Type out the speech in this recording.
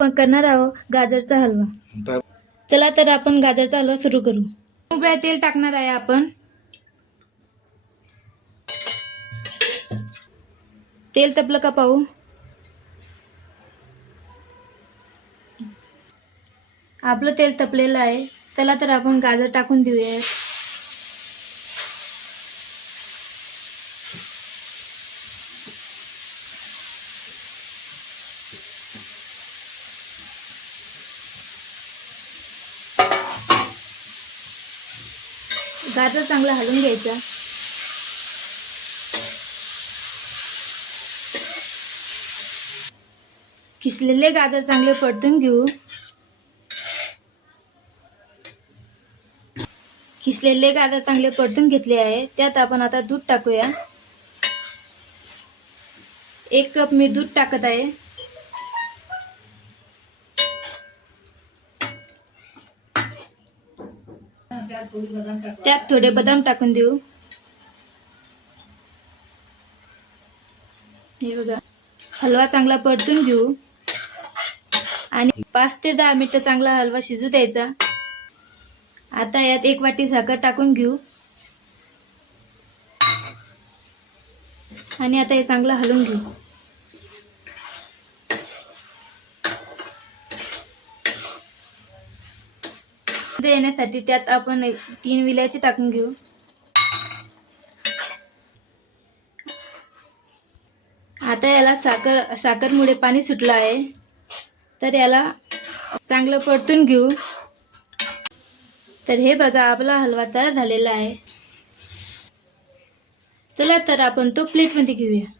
आपण करणार आहोत गाजरचा हलवा। चला तर आपण गाजरचा हलवा सुरू करू। उभ्या तेल टाकणार आहे आपण। तेल तपलं का पाहू। आपलं तेल तपलेलं आहे। चला तर आपण गाजर टाकून देऊया। गाजर चांगला हलवून घ्यायचा। किसलेले गाजर चांगले परतून घेऊ। किसलेले गाजर चांगले परतून घेतले आहे। त्यात आपण आता दूध टाकूया। 1 कप मी दूध टाकत आहे। त्यात थोडे बदाम टाकून देऊ। हे बघा, हलवा चांगला परतून घेऊ आणि 5 ते 10 मिनिटं चांगला हलवा शिजू द्यायचा। आता यात 1 वाटी साखर टाकून घेऊ आणि आता हे चांगलं हलवून घेऊ। येण्यासाठी त्यात आपण 3 विलायची टाकून घेऊ। आता याला साखरमुळे पाणी सुटलं आहे, तर याला चांगलं परतून घेऊ। तर हे बघा, आपला हलवा तयार झालेला आहे। चला तर आपण तो प्लेटमध्ये घेऊया।